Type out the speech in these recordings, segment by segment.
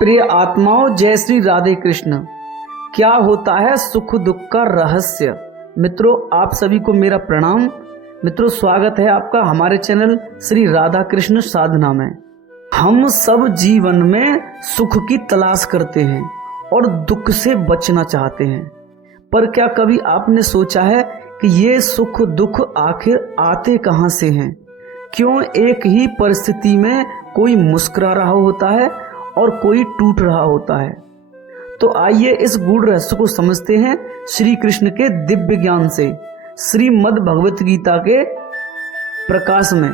प्रिय आत्माओं, जय श्री राधे कृष्ण। क्या होता है सुख दुख का रहस्य? मित्रों, आप सभी को मेरा प्रणाम। मित्रों, स्वागत है आपका हमारे चैनल श्री राधा कृष्ण साधना में। हम सब जीवन में सुख की तलाश करते हैं और दुख से बचना चाहते हैं, पर क्या कभी आपने सोचा है कि ये सुख दुख आखिर आते कहां से हैं? क्यों एक ही परिस्थिति में कोई मुस्कुरा रहा होता है और कोई टूट रहा होता है? तो आइए इस गूढ़ रहस्य को समझते हैं श्री कृष्ण के दिव्य ज्ञान से, श्रीमद् भगवत गीता के प्रकाश में।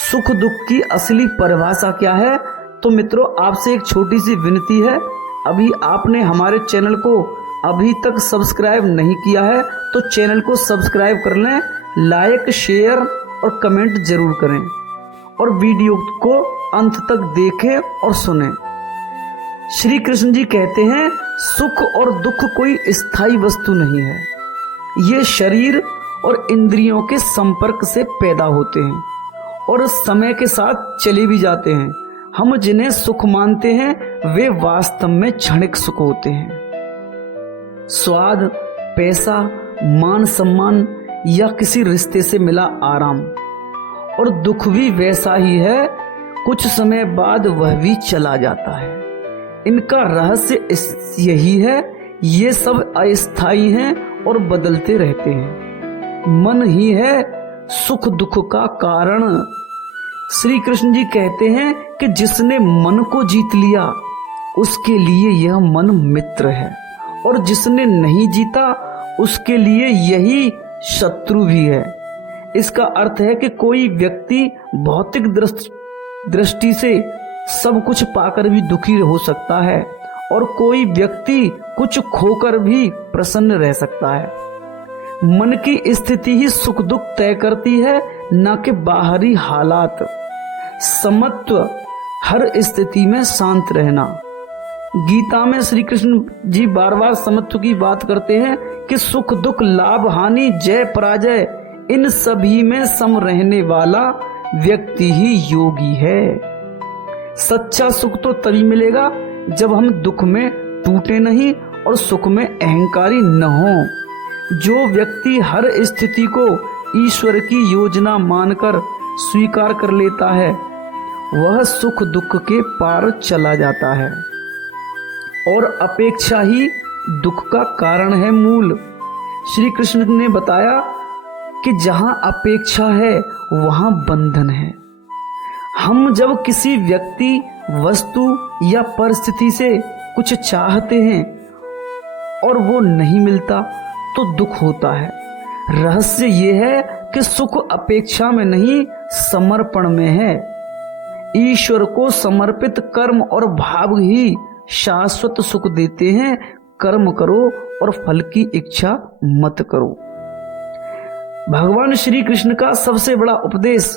सुख दुख की असली परिभाषा क्या है? तो मित्रों, आपसे एक छोटी सी विनती है, अभी आपने हमारे चैनल को अभी तक सब्सक्राइब नहीं किया है तो चैनल को सब्सक्राइब कर लें, लाइक शेयर और कमेंट जरूर करें और वीडियो को अंत तक देखें और सुनें। श्री कृष्ण जी कहते हैं, सुख और दुख कोई स्थायी वस्तु नहीं है। ये शरीर और इंद्रियों के संपर्क से पैदा होते हैं और समय के साथ चले भी जाते हैं। हम जिन्हें सुख मानते हैं वे वास्तव में क्षणिक सुख होते हैं। स्वाद, पैसा, मान सम्मान या किसी रिश्ते से मिला आराम। और दुख भी वैसा ही है, कुछ समय बाद वह भी चला जाता है। इनका रहस्य यही है, ये सब अस्थायी हैं और बदलते रहते हैं। मन ही है सुख दुख का कारण। श्री कृष्ण जी कहते हैं कि जिसने मन को जीत लिया उसके लिए यह मन मित्र है, और जिसने नहीं जीता उसके लिए यही शत्रु भी है। इसका अर्थ है कि कोई व्यक्ति भौतिक दृष्टि से सब कुछ पाकर भी दुखी हो सकता है और कोई व्यक्ति कुछ खोकर भी प्रसन्न रह सकता है। मन की स्थिति ही सुख दुख तय करती है, न कि बाहरी हालात। समत्व, हर स्थिति में शांत रहना। गीता में श्री कृष्ण जी बार बार समत्व की बात करते हैं कि सुख दुख, लाभ हानि, जय पराजय, इन सभी में सम रहने वाला व्यक्ति ही योगी है। सच्चा सुख तो तभी मिलेगा जब हम दुख में टूटे नहीं और सुख में अहंकारी न हो। जो व्यक्ति हर स्थिति को ईश्वर की योजना मानकर स्वीकार कर लेता है वह सुख दुख के पार चला जाता है, और अपेक्षा ही दुख का कारण है मूल। श्री कृष्ण ने बताया कि जहां अपेक्षा है वहां बंधन है। हम जब किसी व्यक्ति, वस्तु या परिस्थिति से कुछ चाहते हैं और वो नहीं मिलता तो दुख होता है। रहस्य ये है कि सुख अपेक्षा में नहीं, समर्पण में है। ईश्वर को समर्पित कर्म और भाव ही शाश्वत सुख देते हैं। कर्म करो और फल की इच्छा मत करो। भगवान श्री कृष्ण का सबसे बड़ा उपदेश,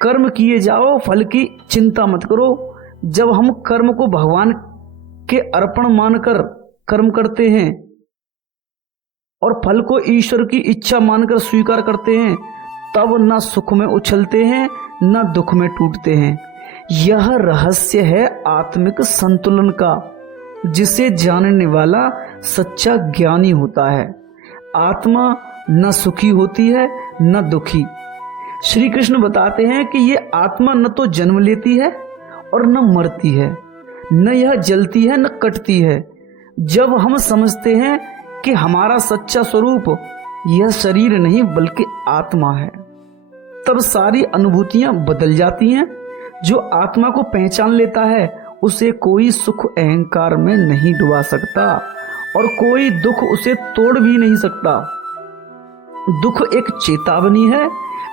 कर्म किए जाओ, फल की चिंता मत करो। जब हम कर्म को भगवान के अर्पण मानकर कर्म करते हैं और फल को ईश्वर की इच्छा मानकर स्वीकार करते हैं, तब न सुख में उछलते हैं न दुख में टूटते हैं। यह रहस्य है आत्मिक संतुलन का, जिसे जानने वाला सच्चा ज्ञानी होता है। आत्मा न सुखी होती है न दुखी। श्री कृष्ण बताते हैं कि ये आत्मा न तो जन्म लेती है और न मरती है, न यह जलती है न कटती है। जब हम समझते हैं कि हमारा सच्चा स्वरूप यह शरीर नहीं बल्कि आत्मा है, तब सारी अनुभूतियां बदल जाती हैं। जो आत्मा को पहचान लेता है उसे कोई सुख अहंकार में नहीं डुबा सकता और कोई दुख उसे तोड़ भी नहीं सकता। दुख एक चेतावनी है,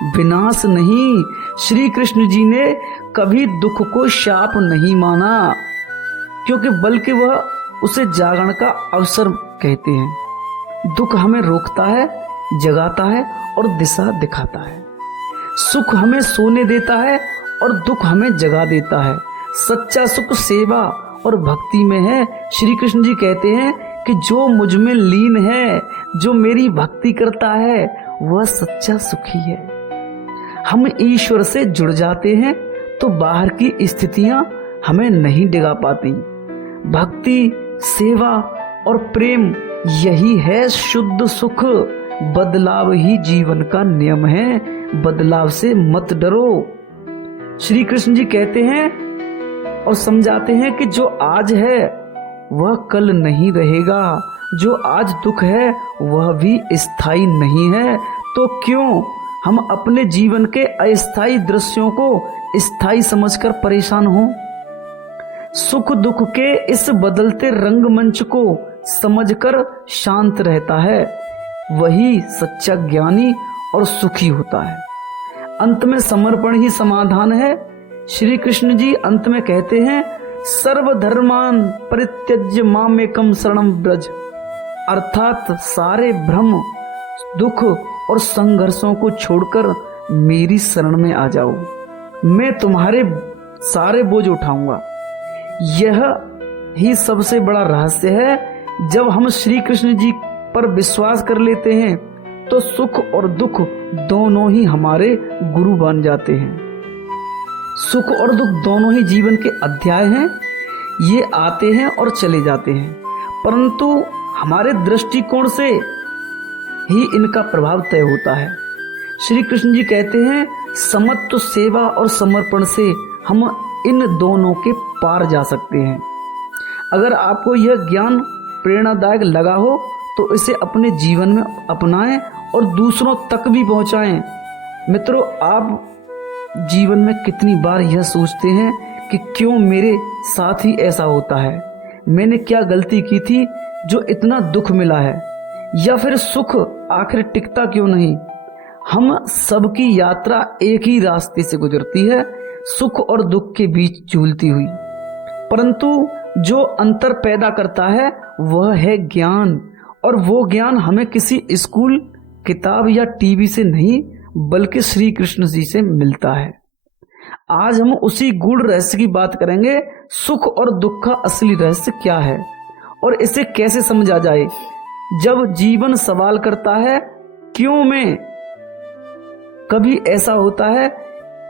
विनाश नहीं। श्री कृष्ण जी ने कभी दुख को शाप नहीं माना, क्योंकि बल्कि वह उसे जागरण का अवसर कहते हैं। दुख हमें रोकता है, जगाता है और दिशा दिखाता है। सुख हमें सोने देता है और दुख हमें जगा देता है। सच्चा सुख सेवा और भक्ति में है। श्री कृष्ण जी कहते हैं कि जो मुझ में लीन है, जो मेरी भक्ति करता है, वह सच्चा सुखी है। हम ईश्वर से जुड़ जाते हैं तो बाहर की स्थितियां हमें नहीं डिगा पाती। भक्ति, सेवा और प्रेम यही है शुद्ध सुख। बदलाव ही जीवन का नियम है, बदलाव से मत डरो। श्री कृष्ण जी कहते हैं और समझाते हैं कि जो आज है वह कल नहीं रहेगा, जो आज दुख है वह भी स्थायी नहीं है। तो क्यों हम अपने जीवन के अस्थायी दृश्यों को स्थायी समझकर परेशान हों? सुख दुख के इस बदलते रंगमंच को समझकर शांत रहता है, वही सच्चा ज्ञानी और सुखी होता है। अंत में समर्पण ही समाधान है। श्री कृष्ण जी अंत में कहते हैं, सर्वधर्मान परित्यज्य मामेकम शरणम व्रज, अर्थात सारे भ्रम, दुख और संघर्षों को छोड़कर मेरी शरण में आ जाओ, मैं तुम्हारे सारे बोझ उठाऊंगा। यह ही सबसे बड़ा रहस्य है। जब हम श्री कृष्ण जी पर विश्वास कर लेते हैं तो सुख और दुख दोनों ही हमारे गुरु बन जाते हैं। सुख और दुख दोनों ही जीवन के अध्याय हैं, ये आते हैं और चले जाते हैं, परंतु हमारे दृष्टिकोण से ही इनका प्रभाव तय होता है। श्री कृष्ण जी कहते हैं, समत्व, सेवा और समर्पण से हम इन दोनों के पार जा सकते हैं। अगर आपको यह ज्ञान प्रेरणादायक लगा हो तो इसे अपने जीवन में अपनाएं और दूसरों तक भी पहुंचाएं। मित्रों, आप जीवन में कितनी बार यह सोचते हैं कि क्यों मेरे साथ ही ऐसा होता है, मैंने क्या गलती की थी जो इतना दुख मिला है, या फिर सुख आखिर टिकता क्यों नहीं। हम सबकी यात्रा एक ही रास्ते से गुजरती है, सुख और दुख के बीच झूलती हुई, परंतु जो अंतर पैदा करता है वह है ज्ञान। और वो ज्ञान हमें किसी स्कूल, किताब या टीवी से नहीं बल्कि श्री कृष्ण जी से मिलता है। आज हम उसी गूढ़ रहस्य की बात करेंगे, सुख और दुख का असली रहस्य क्या है और इसे कैसे समझा जाए। जब जीवन सवाल करता है क्यों मैं, कभी ऐसा होता है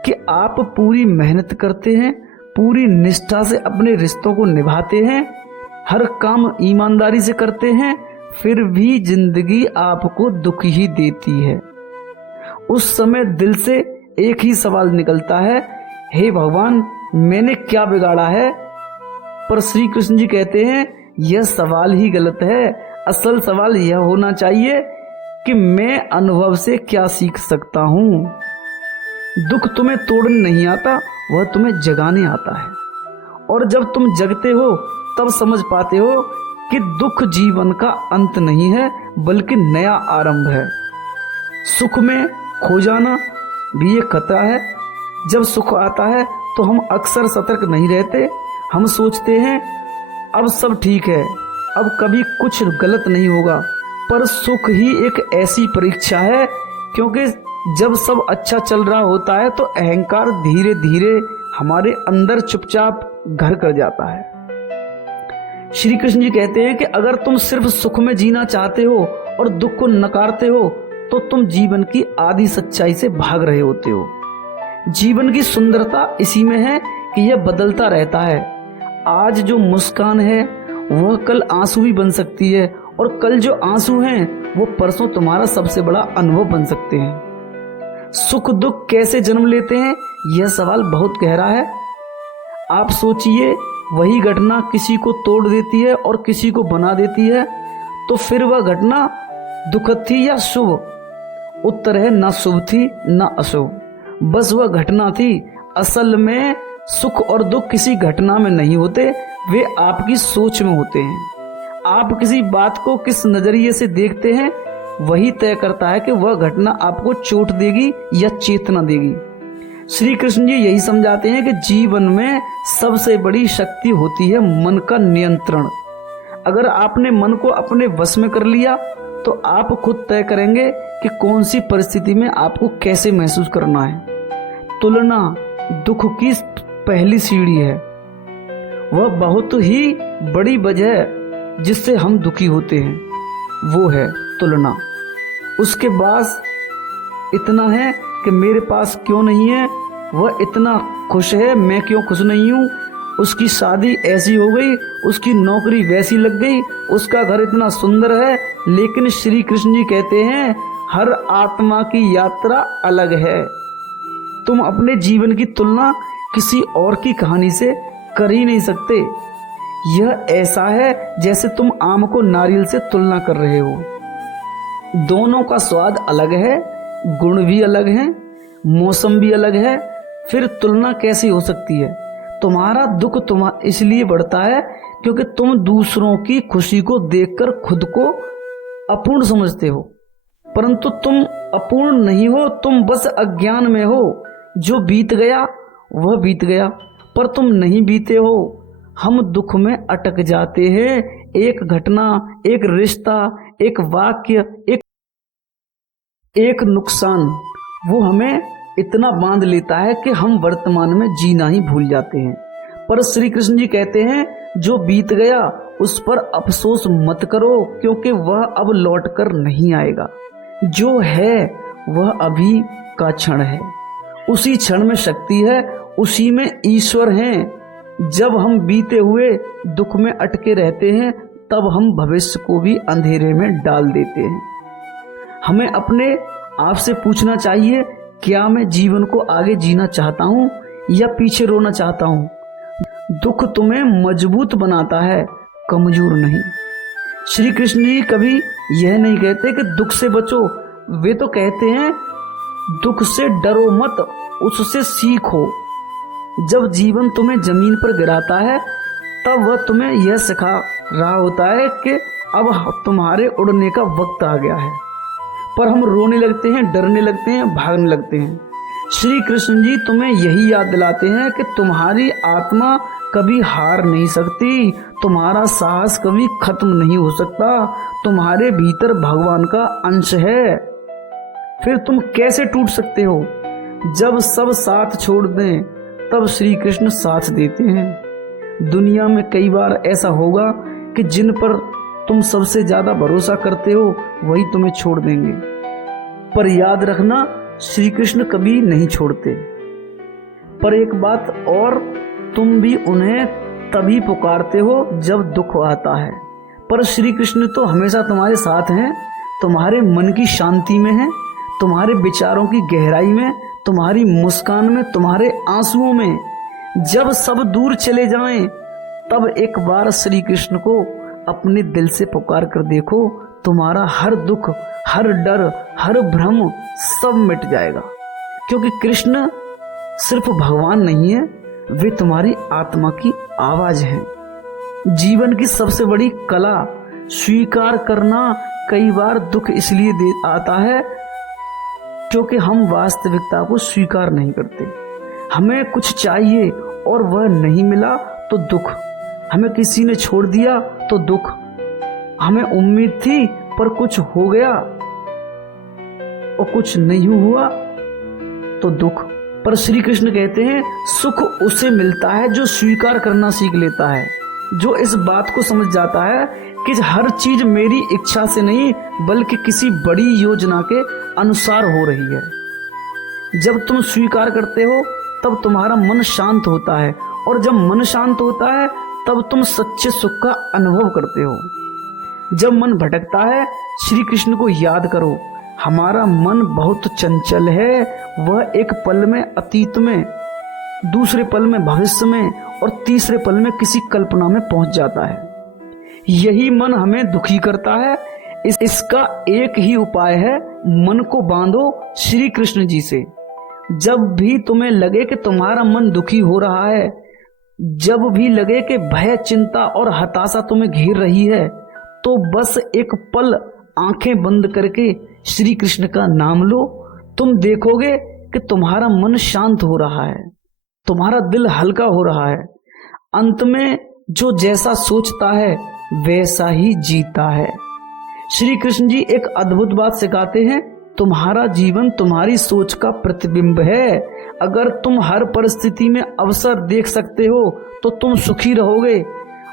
कि आप पूरी मेहनत करते हैं, पूरी निष्ठा से अपने रिश्तों को निभाते हैं, हर काम ईमानदारी से करते हैं, फिर भी जिंदगी आपको दुख ही देती है। उस समय दिल से एक ही सवाल निकलता है, हे भगवान, मैंने क्या बिगाड़ा है। पर श्री कृष्ण जी कहते हैं, यह सवाल ही गलत है। असल सवाल यह होना चाहिए कि मैं अनुभव से क्या सीख सकता हूं। दुख तुम्हें तोड़ने नहीं आता, वह तुम्हें जगाने आता है। और जब तुम जगते हो तब समझ पाते हो कि दुख जीवन का अंत नहीं है बल्कि नया आरंभ है। सुख में खो जाना भी एक खतरा है। जब सुख आता है तो हम अक्सर सतर्क नहीं रहते। हम सोचते हैं अब सब ठीक है, अब कभी कुछ गलत नहीं होगा। पर सुख ही एक ऐसी परीक्षा है, क्योंकि जब सब अच्छा चल रहा होता है तो अहंकार धीरे धीरे हमारे अंदर चुपचाप घर कर जाता है। श्री कृष्ण जी कहते हैं कि अगर तुम सिर्फ सुख में जीना चाहते हो और दुख को नकारते हो तो तुम जीवन की आधी सच्चाई से भाग रहे होते हो। जीवन की सुंदरता इसी में है कि यह बदलता रहता है। आज जो मुस्कान है वह कल आंसू भी बन सकती है, और कल जो आंसू हैं वो परसों तुम्हारा सबसे बड़ा अनुभव बन सकते हैं। सुख दुख कैसे जन्म लेते हैं, यह सवाल बहुत गहरा है। आप सोचिए, वही घटना किसी को तोड़ देती है और किसी को बना देती है, तो फिर वह घटना दुखद थी या शुभ? उत्तर है, ना शुभ थी ना अशुभ, बस वह घटना थी। असल में सुख और दुख किसी घटना में नहीं होते, वे आपकी सोच में होते हैं। आप किसी बात को किस नजरिए से देखते हैं वही तय करता है कि वह घटना आपको चोट देगी या चेतना देगी। श्री कृष्ण जी यही समझाते हैं कि जीवन में सबसे बड़ी शक्ति होती है मन का नियंत्रण। अगर आपने मन को अपने वश में कर लिया तो आप खुद तय करेंगे कि कौन सी परिस्थिति में आपको कैसे महसूस करना है। तुलना दुख की पहली सीढ़ी है, वह बहुत ही बड़ी वजह जिससे हम दुखी होते हैं, वो है तुलना। उसके बाद इतना है कि मेरे पास क्यों नहीं है, वह इतना खुश है, मैं क्यों खुश नहीं हूँ। उसकी शादी ऐसी हो गई, उसकी नौकरी वैसी लग गई, उसका घर इतना सुंदर है। लेकिन श्री कृष्ण जी कहते हैं हर आत्मा की यात्रा अलग है। तुम अपने जीवन की तुलना किसी और की कहानी से कर ही नहीं सकते। यह ऐसा है जैसे तुम आम को नारियल से तुलना कर रहे हो। दोनों का स्वाद अलग है, गुण भी अलग हैं, मौसम भी अलग है, फिर तुलना कैसी हो सकती है? तुम्हारा दुख इसलिए बढ़ता है क्योंकि तुम दूसरों की खुशी को देखकर खुद को अपूर्ण समझते हो। परंतु तुम अपूर्ण नहीं हो, तुम बस अज्ञान में हो। जो बीत गया वह बीत गया, पर तुम नहीं बीते हो। हम दुख में अटक जाते हैं। एक घटना, एक रिश्ता, एक वाक्य, एक नुकसान, वो हमें इतना बांध लेता है कि हम वर्तमान में जीना ही भूल जाते हैं। पर श्री कृष्ण जी कहते हैं जो बीत गया उस पर अफसोस मत करो, क्योंकि वह अब लौटकर नहीं आएगा। जो है वह अभी का क्षण है, उसी क्षण में शक्ति है, उसी में ईश्वर हैं। जब हम बीते हुए दुख में अटके रहते हैं तब हम भविष्य को भी अंधेरे में डाल देते हैं। हमें अपने आप से पूछना चाहिए, क्या मैं जीवन को आगे जीना चाहता हूँ या पीछे रोना चाहता हूँ? दुख तुम्हें मजबूत बनाता है, कमजोर नहीं। श्री कृष्ण जी कभी यह नहीं कहते कि दुख से बचो, वे तो कहते हैं दुख से डरो मत, उससे सीखो। जब जीवन तुम्हें जमीन पर गिराता है तब वह तुम्हें यह सिखा रहा होता है कि अब तुम्हारे उड़ने का वक्त आ गया है। पर हम रोने लगते हैं, डरने लगते हैं, भागने लगते हैं। श्री कृष्ण जी तुम्हें यही याद दिलाते हैं कि तुम्हारी आत्मा कभी हार नहीं सकती, तुम्हारा साहस कभी खत्म नहीं हो सकता, तुम्हारे भीतर भगवान का अंश है। फिर तुम कैसे टूट सकते हो? जब सब साथ छोड़ दें तब श्री कृष्ण साथ देते हैं। दुनिया में कई बार ऐसा होगा कि जिन पर तुम सबसे ज्यादा भरोसा करते हो वही तुम्हें छोड़ देंगे। पर याद रखना, श्री कृष्ण कभी नहीं छोड़ते। पर एक बात और, तुम भी उन्हें तभी पुकारते हो जब दुख आता है। पर श्री कृष्ण तो हमेशा तुम्हारे साथ हैं, तुम्हारे मन की शांति में हैं, तुम्हारे विचारों की गहराई में, तुम्हारी मुस्कान में, तुम्हारे आंसुओं में। जब सब दूर चले जाएं तब एक बार श्री कृष्ण को अपने दिल से पुकार कर देखो, तुम्हारा हर दुख, हर डर, हर भ्रम सब मिट जाएगा। क्योंकि कृष्ण सिर्फ भगवान नहीं है, वे तुम्हारी आत्मा की आवाज है। जीवन की सबसे बड़ी कला स्वीकार करना। कई बार दुख इसलिए आता है क्योंकि हम वास्तविकता को स्वीकार नहीं करते। हमें कुछ चाहिए और वह नहीं मिला तो दुख, हमें किसी ने छोड़ दिया तो दुख, हमें उम्मीद थी पर कुछ हो गया और कुछ नहीं हुआ तो दुख। पर श्री कृष्ण कहते हैं सुख उसे मिलता है जो स्वीकार करना सीख लेता है, जो इस बात को समझ जाता है कि हर चीज मेरी इच्छा से नहीं बल्कि किसी बड़ी योजना के अनुसार हो रही है। जब तुम स्वीकार करते हो तब तुम्हारा मन शांत होता है, और जब मन शांत होता है तब तुम सच्चे सुख का अनुभव करते हो। जब मन भटकता है, श्री कृष्ण को याद करो, हमारा मन बहुत चंचल है। वह एक पल में अतीत में, दूसरे पल में भविष्य में और तीसरे पल में किसी कल्पना में पहुंच जाता है। यही मन हमें दुखी करता है। इसका एक ही उपाय है, मन को बांधो श्री कृष्ण जी से। जब भी तुम्हें लगे कि तुम्हारा मन दुखी हो रहा है, जब भी लगे कि भय, चिंता और हताशा तुम्हें घेर रही है, तो बस एक पल आंखें बंद करके श्री कृष्ण का नाम लो। तुम देखोगे कि तुम्हारा मन शांत हो रहा है, तुम्हारा दिल हल्का हो रहा है। अंत में जो जैसा सोचता है वैसा ही जीता है। श्री कृष्ण जी एक अद्भुत बात सिखाते हैं, तुम्हारा जीवन तुम्हारी सोच का प्रतिबिंब है। अगर तुम हर परिस्थिति में अवसर देख सकते हो तो तुम सुखी रहोगे।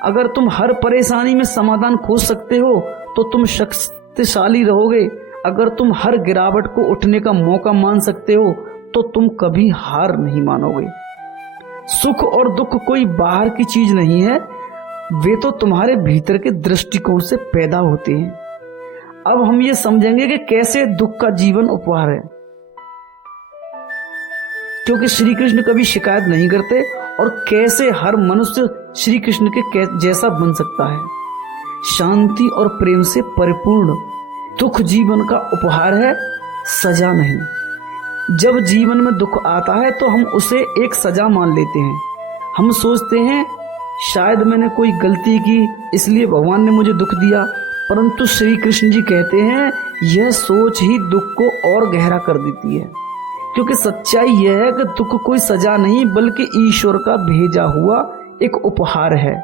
अगर तुम हर परेशानी में समाधान खोज सकते हो तो तुम शक्तिशाली रहोगे। अगर तुम हर गिरावट को उठने का मौका मान सकते हो तो तुम कभी हार नहीं मानोगे। सुख और दुख कोई बाहर की चीज नहीं है, वे तो तुम्हारे भीतर के दृष्टिकोण से पैदा होते हैं। अब हम ये समझेंगे कि कैसे दुख का जीवन उपहार है, क्योंकि श्री कृष्ण कभी शिकायत नहीं करते, और कैसे हर मनुष्य श्री कृष्ण के जैसा बन सकता है, शांति और प्रेम से परिपूर्ण। दुख जीवन का उपहार है, सजा नहीं। जब जीवन में दुख आता है तो हम उसे एक सजा मान लेते हैं। हम सोचते हैं शायद मैंने कोई गलती की, इसलिए भगवान ने मुझे दुख दिया, परंतु श्री कृष्ण जी कहते हैं यह सोच ही दुख को और गहरा कर देती है। क्योंकि सच्चाई यह है कि दुख कोई सजा नहीं बल्कि ईश्वर का भेजा हुआ एक उपहार है।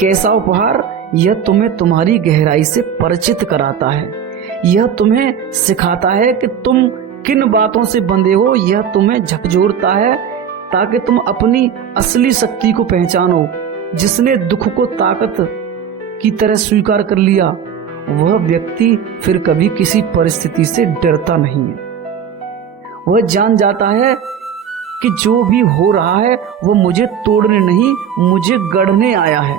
कैसा उपहार? यह तुम्हें तुम्हारी गहराई से परिचित कराता है। यह तुम्हें सिखाता है कि तुम किन बातों से बंधे हो। यह तुम्हें झकझोरता है ताकि तुम अपनी असली शक्ति को पहचानो। जिसने दुख को ताकत की तरह स्वीकार कर लिया, वह व्यक्ति फिर कभी किसी परिस्थिति से डरता नहीं है। वह जान जाता है कि जो भी हो रहा है वह मुझे तोड़ने नहीं, मुझे गढ़ने आया है।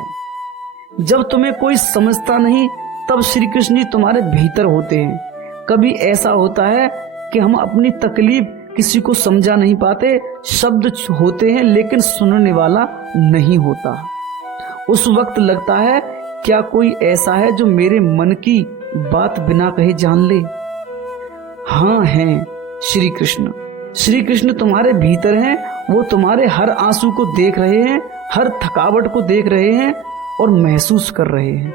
जब तुम्हें कोई समझता नहीं तब श्री कृष्ण जी तुम्हारे भीतर होते हैं। कभी ऐसा होता है कि हम अपनी तकलीफ किसी को समझा नहीं पाते, शब्द होते हैं लेकिन सुनने वाला नहीं होता। उस वक्त लगता है क्या कोई ऐसा है जो मेरे मन की बात बिना कहे जान ले? हाँ हैं श्री कृष्ण। श्री कृष्ण तुम्हारे भीतर हैं। वो तुम्हारे हर आंसू को देख रहे हैं, हर थकावट को देख रहे हैं और महसूस कर रहे हैं।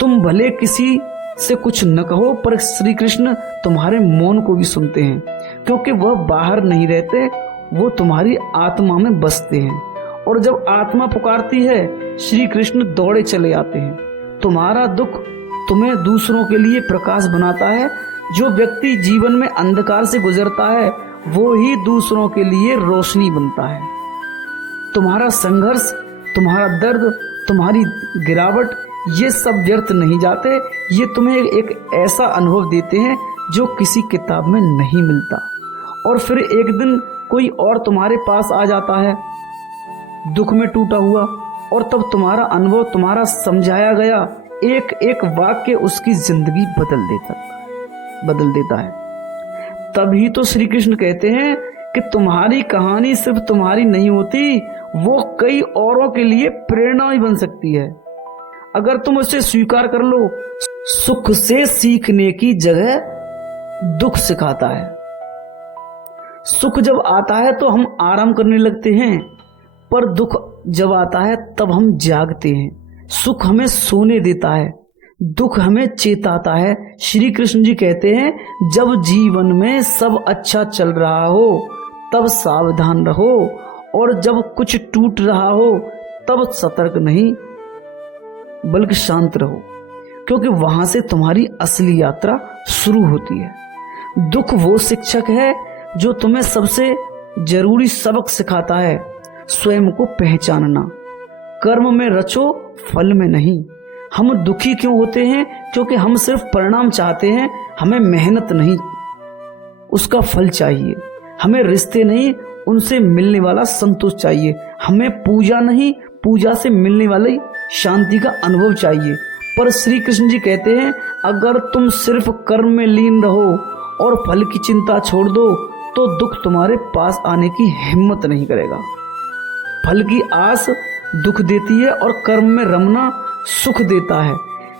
तुम भले किसी से कुछ न कहो, पर श्री कृष्ण तुम्हारे मौन को भी सुनते हैं, क्योंकि वह बाहर नहीं रहते, वो तुम्हारी आत्मा में बसते हैं। और जब आत्मा पुकारती है, श्री कृष्ण दौड़े चले आते हैं। तुम्हारा दुख तुम्हें दूसरों के लिए प्रकाश बनाता है। जो व्यक्ति जीवन में अंधकार से गुजरता है, वो ही दूसरों के लिए रोशनी बनता है। तुम्हारा संघर्ष, तुम्हारा दर्द, तुम्हारी गिरावट, ये सब व्यर्थ नहीं जाते। ये तुम्हें एक ऐसा अनुभव देते हैं जो किसी किताब में नहीं मिलता। और फिर एक दिन कोई और तुम्हारे पास आ जाता है दुख में टूटा हुआ, और तब तुम्हारा अनुभव, तुम्हारा समझाया गया एक एक वाक्य उसकी जिंदगी बदल देता है। तभी तो श्री कृष्ण कहते हैं कि तुम्हारी कहानी सिर्फ तुम्हारी नहीं होती, वो कई औरों के लिए प्रेरणा भी बन सकती है, अगर तुम उसे स्वीकार कर लो। सुख से सीखने की जगह दुख सिखाता है। सुख जब आता है तो हम आराम करने लगते हैं, पर दुख जब आता है तब हम जागते हैं। सुख हमें सोने देता है, दुख हमें चेताता है। श्री कृष्ण जी कहते हैं जब जीवन में सब अच्छा चल रहा हो तब सावधान रहो, और जब कुछ टूट रहा हो तब सतर्क नहीं बल्कि शांत रहो, क्योंकि वहां से तुम्हारी असली यात्रा शुरू होती है। दुख वो शिक्षक है जो तुम्हें सबसे जरूरी सबक सिखाता है, स्वयं को पहचानना। कर्म में रचो, फल में नहीं। हम दुखी क्यों होते हैं? क्योंकि हम सिर्फ परिणाम चाहते हैं, हमें मेहनत नहीं उसका फल चाहिए। हमें रिश्ते नहीं, उनसे मिलने वाला संतोष चाहिए। हमें पूजा नहीं, पूजा से मिलने वाली शांति का अनुभव चाहिए। पर श्री कृष्ण जी कहते हैं अगर तुम सिर्फ कर्म में लीन रहो और फल की चिंता छोड़ दो तो दुख तुम्हारे पास आने की हिम्मत नहीं करेगा। फल की आस दुख देती है और कर्म में रमना सुख देता है।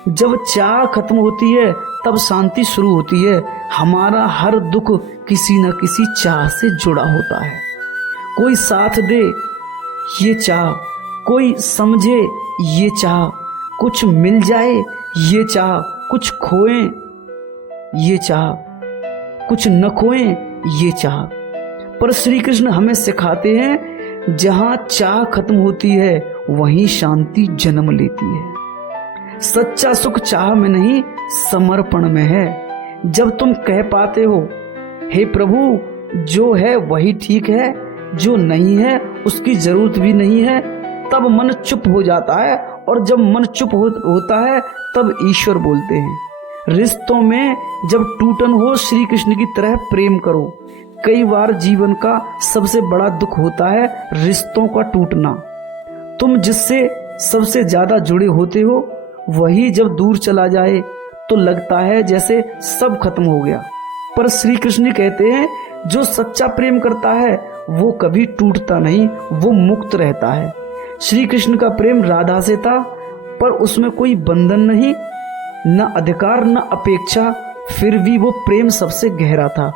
जब चाह खत्म होती है तब शांति शुरू होती है। हमारा हर दुख किसी न किसी चाह से जुड़ा होता है। कोई साथ दे ये चाह, कोई समझे ये चाह, कुछ मिल जाए ये चाह, कुछ खोएं ये चाह, कुछ न खोएं ये चाह। पर श्री कृष्ण हमें सिखाते हैं जहां चाह खत्म होती है वहीं शांति जन्म लेती है। सच्चा सुख चाह में नहीं, समर्पण में है। जब तुम कह पाते हो हे प्रभु जो है वही ठीक है, जो नहीं है उसकी जरूरत भी नहीं है, तब मन चुप हो जाता है। और जब मन चुप होता है तब ईश्वर बोलते हैं। रिश्तों में जब टूटन हो श्री कृष्ण की तरह प्रेम करो। कई बार जीवन का सबसे बड़ा दुख होता है रिश्तों का टूटना। तुम जिससे सबसे ज्यादा जुड़े होते हो वही जब दूर चला जाए तो लगता है जैसे सब खत्म हो गया। पर श्री कृष्ण कहते हैं जो सच्चा प्रेम करता है वो कभी टूटता नहीं, वो मुक्त रहता है। श्री कृष्ण का प्रेम राधा से था, पर उसमें कोई बंधन नहीं, न अधिकार न अपेक्षा, फिर भी वो प्रेम सबसे गहरा था।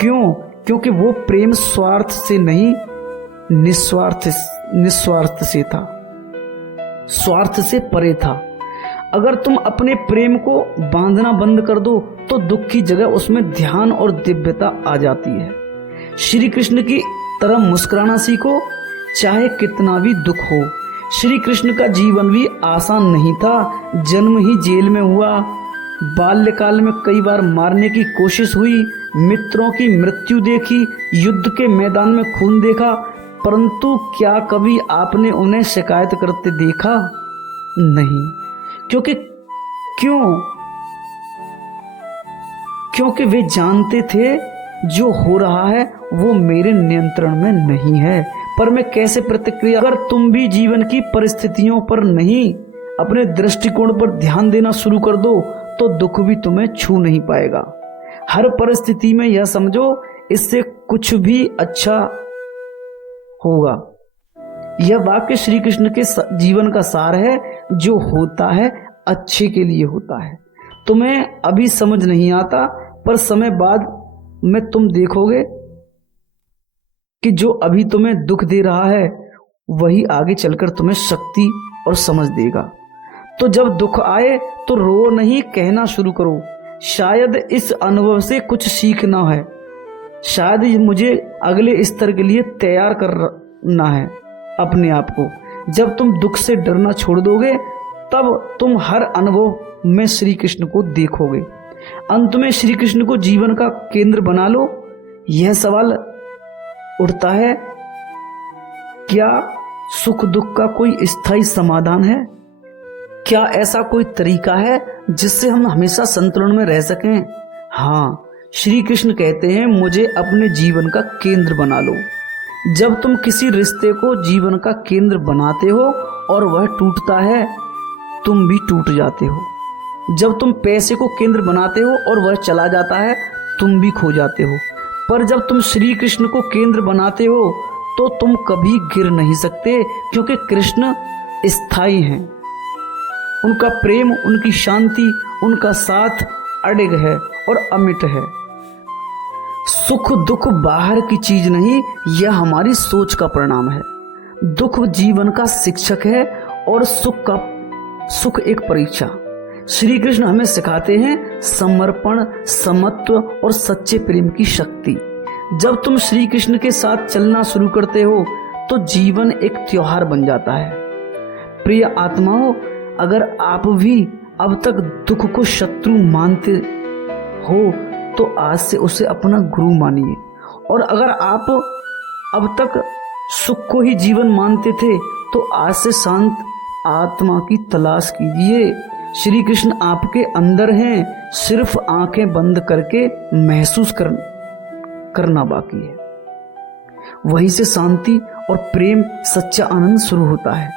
क्यों? क्योंकि वो प्रेम स्वार्थ से नहीं, निस्वार्थ से था, स्वार्थ से परे था। अगर तुम अपने प्रेम को बांधना बंद कर दो तो दुख की जगह उसमें ध्यान और दिव्यता आ जाती है। श्री कृष्ण की तरह मुस्कुराना सीखो, चाहे कितना भी दुख हो। श्री कृष्ण का जीवन भी आसान नहीं था, जन्म ही जेल में हुआ, बाल्यकाल में कई बार मारने की कोशिश हुई, मित्रों की मृत्यु देखी, युद्ध के मैदान में खून देखा, परंतु क्या कभी आपने उन्हें शिकायत करते देखा? नहीं। क्योंकि वे जानते थे जो हो रहा है वो मेरे नियंत्रण में नहीं है, पर मैं कैसे प्रतिक्रिया। अगर तुम भी जीवन की परिस्थितियों पर नहीं अपने दृष्टिकोण पर ध्यान देना शुरू कर दो तो दुख भी तुम्हें छू नहीं पाएगा। हर परिस्थिति में यह समझो इससे कुछ भी अच्छा होगा। यह वाक्य श्री कृष्ण के जीवन का सार है। जो होता है अच्छे के लिए होता है। तुम्हें अभी समझ नहीं आता, पर समय बाद में तुम देखोगे कि जो अभी तुम्हें दुख दे रहा है वही आगे चलकर तुम्हें शक्ति और समझ देगा। तो जब दुख आए तो रो नहीं, कहना शुरू करो, शायद इस अनुभव से कुछ सीखना है, शायद मुझे अगले स्तर के लिए तैयार करना है अपने आप को। जब तुम दुख से डरना छोड़ दोगे तब तुम हर अनुभव में श्री कृष्ण को देखोगे। अंत में श्री कृष्ण को जीवन का केंद्र बना लो। यह सवाल उठता है, क्या सुख दुख का कोई स्थायी समाधान है? क्या ऐसा कोई तरीका है जिससे हम हमेशा संतुलन में रह सकें? हाँ, श्री कृष्ण कहते हैं मुझे अपने जीवन का केंद्र बना लो। जब तुम किसी रिश्ते को जीवन का केंद्र बनाते हो और वह टूटता है, तुम भी टूट जाते हो। जब तुम पैसे को केंद्र बनाते हो और वह चला जाता है, तुम भी खो जाते हो। पर जब तुम श्री कृष्ण को केंद्र बनाते हो तो तुम कभी गिर नहीं सकते, क्योंकि कृष्ण स्थायी हैं। उनका प्रेम, उनकी शांति, उनका साथ अडिग है और अमिट है। सुख दुख बाहर की चीज नहीं, यह हमारी सोच का परिणाम है। दुख जीवन का शिक्षक है और सुख एक परीक्षा। श्री कृष्ण हमें सिखाते हैं समर्पण, समत्व और सच्चे प्रेम की शक्ति। जब तुम श्री कृष्ण के साथ चलना शुरू करते हो तो जीवन एक त्योहार बन जाता है। प्रिय आत्माओं, अगर आप भी अब तक दुख को शत्रु मानते हो तो आज से उसे अपना गुरु मानिए, और अगर आप अब तक सुख को ही जीवन मानते थे तो आज से शांत आत्मा की तलाश कीजिए। श्री कृष्ण आपके अंदर हैं, सिर्फ आंखें बंद करके महसूस करना बाकी है। वहीं से शांति और प्रेम, सच्चा आनंद शुरू होता है।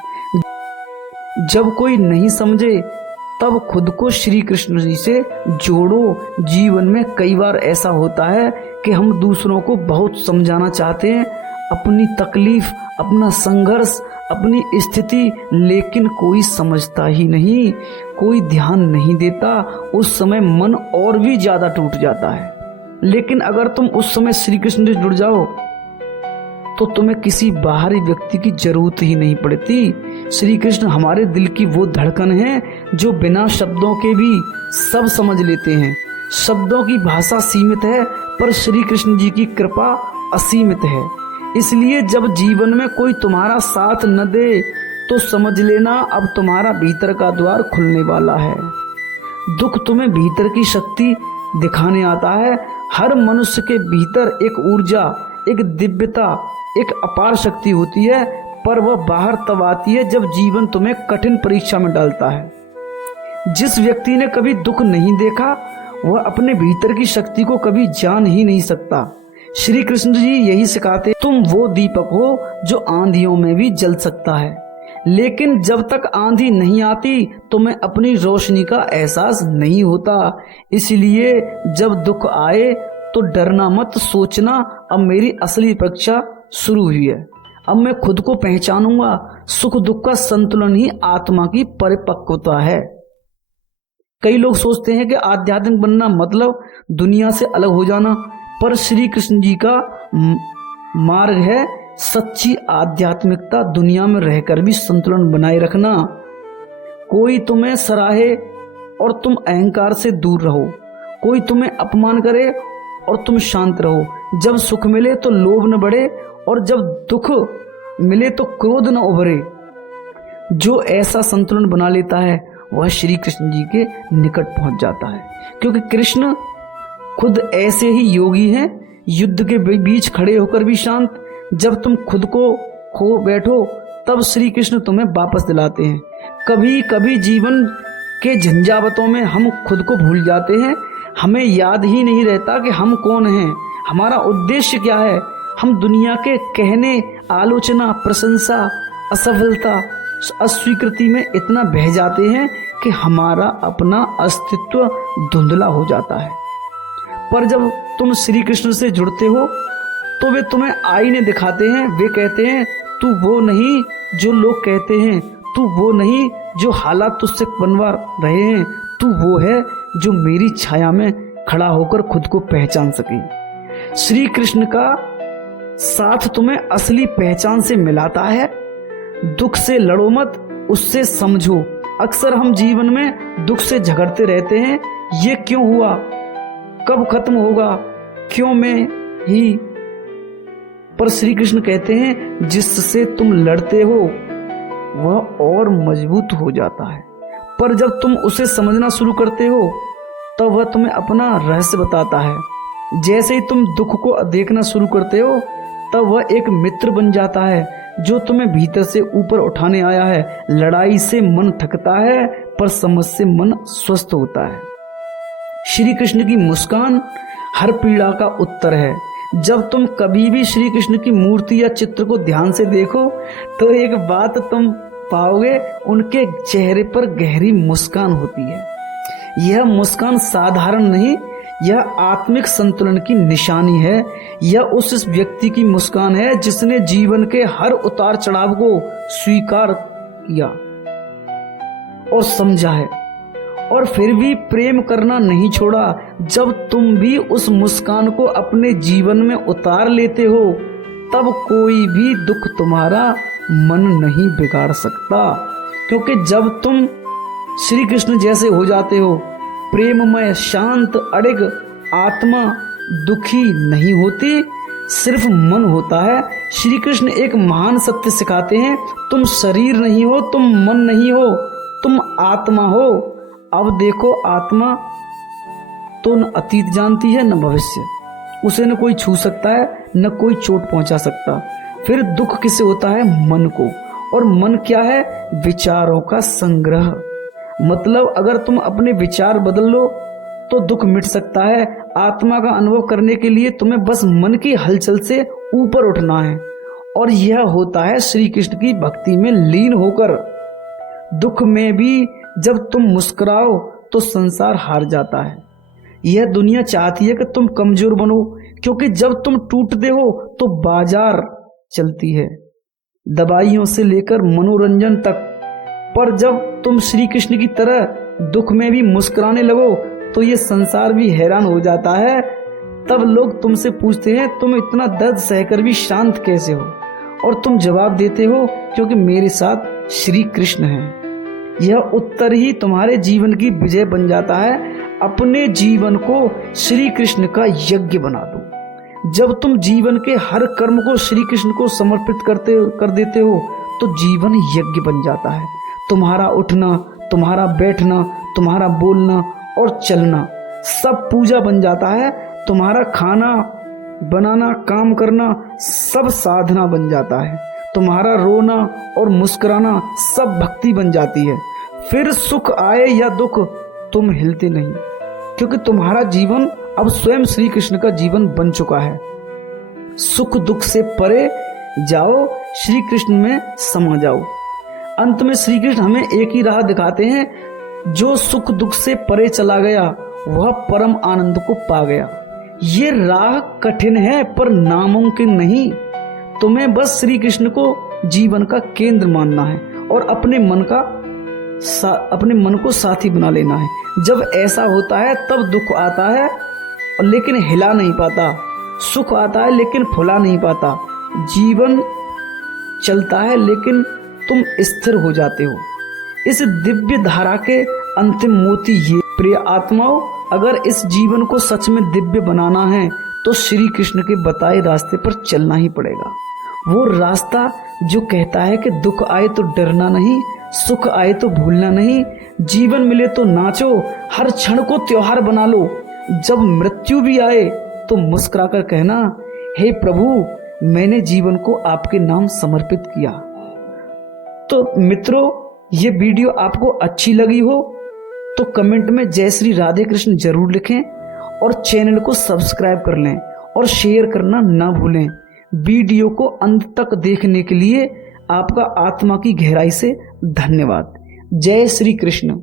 जब कोई नहीं समझे तब खुद को श्री कृष्ण जी से जोड़ो। जीवन में कई बार ऐसा होता है कि हम दूसरों को बहुत समझाना चाहते हैं, अपनी तकलीफ, अपना संघर्ष, अपनी स्थिति, लेकिन कोई समझता ही नहीं, कोई ध्यान नहीं देता। उस समय मन और भी ज्यादा टूट जाता है। लेकिन अगर तुम उस समय श्री कृष्ण से जुड़ जाओ तो तुम्हें किसी बाहरी व्यक्ति की जरूरत ही नहीं पड़ती। श्री कृष्ण हमारे दिल की वो धड़कन है जो बिना शब्दों के भी सब समझ लेते हैं। शब्दों की भाषा सीमित है, पर श्री कृष्ण जी की कृपा असीमित है। इसलिए जब जीवन में कोई तुम्हारा साथ न दे तो समझ लेना अब तुम्हारा भीतर का द्वार खुलने वाला है। दुख तुम्हें भीतर की शक्ति दिखाने आता है। हर मनुष्य के भीतर एक ऊर्जा, एक दिव्यता, एक अपार शक्ति होती है, पर वह बाहर तब आती है जब जीवन तुम्हें कठिन परीक्षा में डालता है। जिस व्यक्ति ने कभी दुख नहीं देखा वह अपने भीतर की शक्ति को कभी जान ही नहीं सकता। श्री कृष्ण जी यही सिखाते, तुम वो दीपक हो जो आंधियों में भी जल सकता है, लेकिन जब तक आंधी नहीं आती तुम्हें अपनी रोशनी का एहसास नहीं होता। इसलिए जब दुख आए तो डरना मत, सोचना अब मेरी असली परीक्षा शुरू हुई है, अब मैं खुद को पहचानूंगा। सुख दुख का संतुलन ही आत्मा की परिपक्वता है। कई लोग सोचते हैं कि आध्यात्मिक बनना मतलब दुनिया से अलग हो जाना, पर श्री कृष्ण जी का मार्ग है सच्ची आध्यात्मिकता, दुनिया में रहकर भी संतुलन बनाए रखना। कोई तुम्हें सराहे और तुम अहंकार से दूर रहो, कोई तुम्हें अपमान करे और तुम शांत रहो। जब सुख मिले तो लोभ न बढ़े और जब दुख मिले तो क्रोध न उभरे। जो ऐसा संतुलन बना लेता है वह श्री कृष्ण जी के निकट पहुंच जाता है, क्योंकि कृष्ण खुद ऐसे ही योगी हैं, युद्ध के बीच खड़े होकर भी शांत। जब तुम खुद को खो बैठो तब श्री कृष्ण तुम्हें वापस दिलाते हैं। कभी कभी जीवन के झंझावतों में हम खुद को भूल जाते हैं, हमें याद ही नहीं रहता कि हम कौन हैं, हमारा उद्देश्य क्या है। हम दुनिया के कहने, आलोचना, प्रशंसा, असफलता, अस्वीकृति में इतना बह जाते हैं कि हमारा अपना अस्तित्व धुंधला हो जाता है। पर जब तुम श्री कृष्ण से जुड़ते हो तो वे तुम्हें आईने दिखाते हैं। वे कहते हैं तू वो नहीं जो लोग कहते हैं, तू वो नहीं जो हालात तुझसे बनवा रहे हैं, तू वो है जो मेरी छाया में खड़ा होकर खुद को पहचान सके। श्री कृष्ण का साथ तुम्हें असली पहचान से मिलाता है। दुख से लड़ो मत, उससे समझो। अक्सर हम जीवन में दुख से झगड़ते रहते हैं, ये क्यों हुआ, कब खत्म होगा, क्यों मैं ही। पर श्री कृष्ण कहते हैं जिससे तुम लड़ते हो वह और मजबूत हो जाता है। पर जब तुम उसे समझना शुरू करते हो तब वह तुम्हें अपना रहस्य बताता है। जैसे ही तुम दुख को देखना शुरू करते हो तब वह एक मित्र बन जाता है जो तुम्हें भीतर से ऊपर उठाने आया है। लड़ाई से मन थकता है पर समझ से मन स्वस्थ होता है। श्री कृष्ण की मुस्कान हर पीड़ा का उत्तर है। जब तुम कभी भी श्री कृष्ण की मूर्ति या चित्र को ध्यान से देखो तो एक बात तुम पाओगे, उनके चेहरे पर गहरी मुस्कान होती है। यह मुस्कान साधारण नहीं, यह आत्मिक संतुलन की निशानी है। यह उस व्यक्ति की मुस्कान है जिसने जीवन के हर उतार चढ़ाव को स्वीकार किया और समझा है और फिर भी प्रेम करना नहीं छोड़ा। जब तुम भी उस मुस्कान को अपने जीवन में उतार लेते हो तब कोई भी दुख तुम्हारा मन नहीं बिगाड़ सकता, क्योंकि जब तुम श्री कृष्ण जैसे हो जाते हो, प्रेममय, शांत, अडिग, आत्मा दुखी नहीं होती, सिर्फ मन होता है। श्री कृष्ण एक महान सत्य सिखाते हैं, तुम शरीर नहीं हो, तुम मन नहीं हो, तुम आत्मा हो। अब देखो, आत्मा तो न अतीत जानती है न भविष्य, उसे न कोई छू सकता है न कोई चोट पहुंचा सकता। फिर दुख किसे होता है? मन को। और मन क्या है? विचारों का संग्रह। मतलब अगर तुम अपने विचार बदल लो तो दुख मिट सकता है। आत्मा का अनुभव करने के लिए तुम्हें बस मन की हलचल से ऊपर उठना है, और यह होता है श्री कृष्ण की भक्ति में लीन होकर। दुख में भी जब तुम मुस्कुराओ तो संसार हार जाता है। यह दुनिया चाहती है कि तुम कमजोर बनो, क्योंकि जब तुम टूटते हो तो बाजार चलती है, दवाइयों से लेकर मनोरंजन तक। पर जब तुम श्री कृष्ण की तरह दुख में भी मुस्कुराने लगो तो ये संसार भी हैरान हो जाता है। तब लोग तुमसे पूछते हैं तुम इतना दर्द सहकर भी शांत कैसे हो, और तुम जवाब देते हो क्योंकि मेरे साथ श्री कृष्ण हैं। यह उत्तर ही तुम्हारे जीवन की विजय बन जाता है। अपने जीवन को श्री कृष्ण का यज्ञ बना दो। जब तुम जीवन के हर कर्म को श्री कृष्ण को समर्पित कर देते हो तो जीवन यज्ञ बन जाता है। तुम्हारा उठना, तुम्हारा बैठना, तुम्हारा बोलना और चलना सब पूजा बन जाता है। तुम्हारा खाना बनाना, काम करना सब साधना बन जाता है। तुम्हारा रोना और मुस्कुराना सब भक्ति बन जाती है। फिर सुख आए या दुख तुम हिलते नहीं, क्योंकि तुम्हारा जीवन अब स्वयं श्री कृष्ण का जीवन बन चुका है। सुख दुख से परे जाओ, श्री कृष्ण में समा जाओ। अंत में श्री कृष्ण हमें एक ही राह दिखाते हैं, जो सुख दुख से परे चला गया वह परम आनंद को पा गया। ये राह कठिन है पर नामुमकिन नहीं। तुम्हें बस श्री कृष्ण को जीवन का केंद्र मानना है और अपने मन को साथी बना लेना है। जब ऐसा होता है तब दुख आता है लेकिन हिला नहीं पाता, सुख आता है लेकिन फुला नहीं पाता, जीवन चलता है लेकिन तुम स्थिर हो जाते हो। इस दिव्य धारा के अंतिम मोती ये। प्रिय आत्माओं, अगर इस जीवन को सच में दिव्य बनाना है तो श्री कृष्ण के बताए रास्ते पर चलना ही पड़ेगा। वो रास्ता जो कहता है कि दुख आए तो डरना नहीं, सुख आए तो भूलना नहीं, जीवन मिले तो नाचो, हर क्षण को त्योहार बना लो, जब मृत्यु भी आए तो मुस्कुराकर कहना, हे प्रभु मैंने जीवन को आपके नाम समर्पित किया। तो मित्रों, ये वीडियो आपको अच्छी लगी हो तो कमेंट में जय श्री राधे कृष्ण जरूर लिखें और चैनल को सब्सक्राइब कर लें और शेयर करना ना भूलें। वीडियो को अंत तक देखने के लिए आपका आत्मा की गहराई से धन्यवाद। जय श्री कृष्ण।